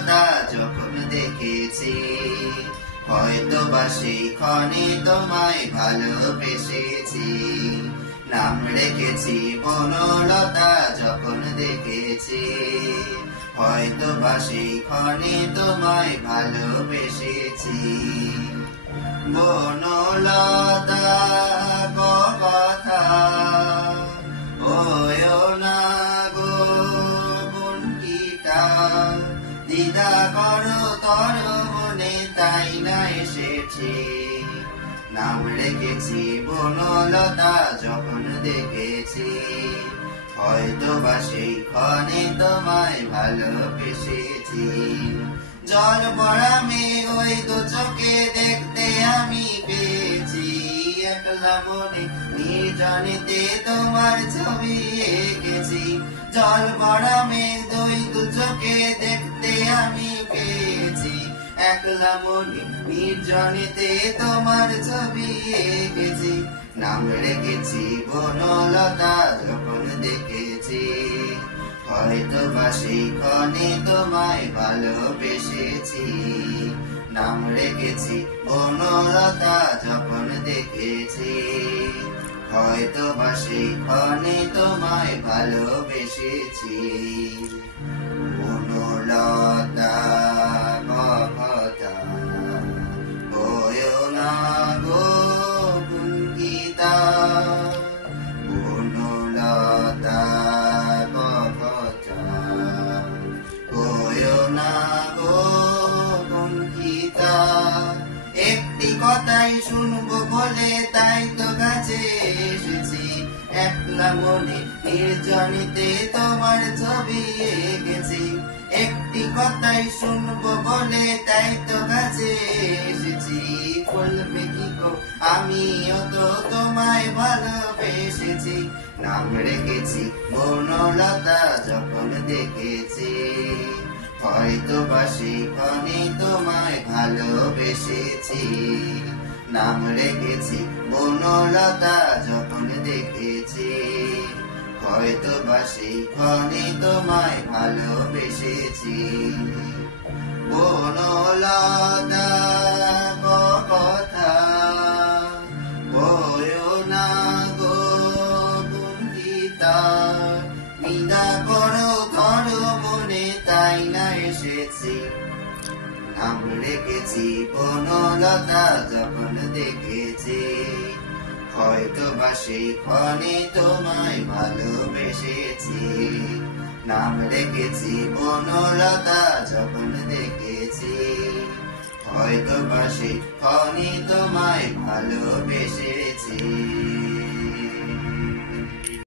বনলতা যখন দেখেছি, হয়তো বা সেই ক্ষণে তোমায় ভালোবেসেছি। নাম রেখেছি বনলতা যখন দেখেছি, হয়তো বা সেই ক্ষণে তোমায় ভালোবেসেছি। বনলতা কথা ওয়ো না গো বনকিটা, দ্বিধা করো তর মনে তাই না এসেছি। নাম রেখেছি বনলতা যখন দেখেছি, হয়তো বা সেই ক্ষণে তোমায় ভালোবেসেছি। জল ভরা মেঘ ওই দু চোখে দেখতে আমি পেয়েছি, একলা মনে নির্জনেতে তোমার ছবি এঁকেছি। জল ভরা মেঘ ওই দু চোখে দেখতে আমি পেয়েছি, একলা মনে নির্জনেতে তোমার ছবি এঁকেছি। নাম রেখেছি বনলতা যখন দেখেছি, হয়তো বা সেই ক্ষণে তোমায় ভালোবেসেছি। নাম রেখেছি বনলতা যখন দেখেছি, হয়তো বা সেই ক্ষণে তোমায় ভালোবেসেছি। বনলতা কথা ওয়ো না গো বনকিটা, বনলতা কথা ওয়ো না গো বনকিটা। একটি কথাই শুনবো বলে তাই তো কাছে এসেছি, একলা মনে নির্জনেতে তোমার ছবি এঁকেছি। একটি কথাই শুনবো বলে তাই তো কাছে এসেছি, বলবে কি গো আমিও তো তোমায় ভালোবেসেছি। নাম রেখেছি বনলতা যখন দেখেছি, হয়তো বা সেই ক্ষণে তোমায় ভালোবেসেছি। নাম রেখেছি বনলতা যখন দেখেছি, হয়তো বা সেই ক্ষণে তোমায় ভালোবেসেছি। বনলতা কথা ওয়ো না গো বনকিটা, দ্বিধা করো ধরো মনে তাই না এসেছি। নাম রেখেছি বনলতা যখন দেখেছি, হয়তো বা সেই ক্ষণে তোমায় ভালোবেসেছি। নাম রেখেছি বনলতা যখন দেখেছি, হয়তো বা সেই ক্ষণে তোমায় ভালোবেসেছি।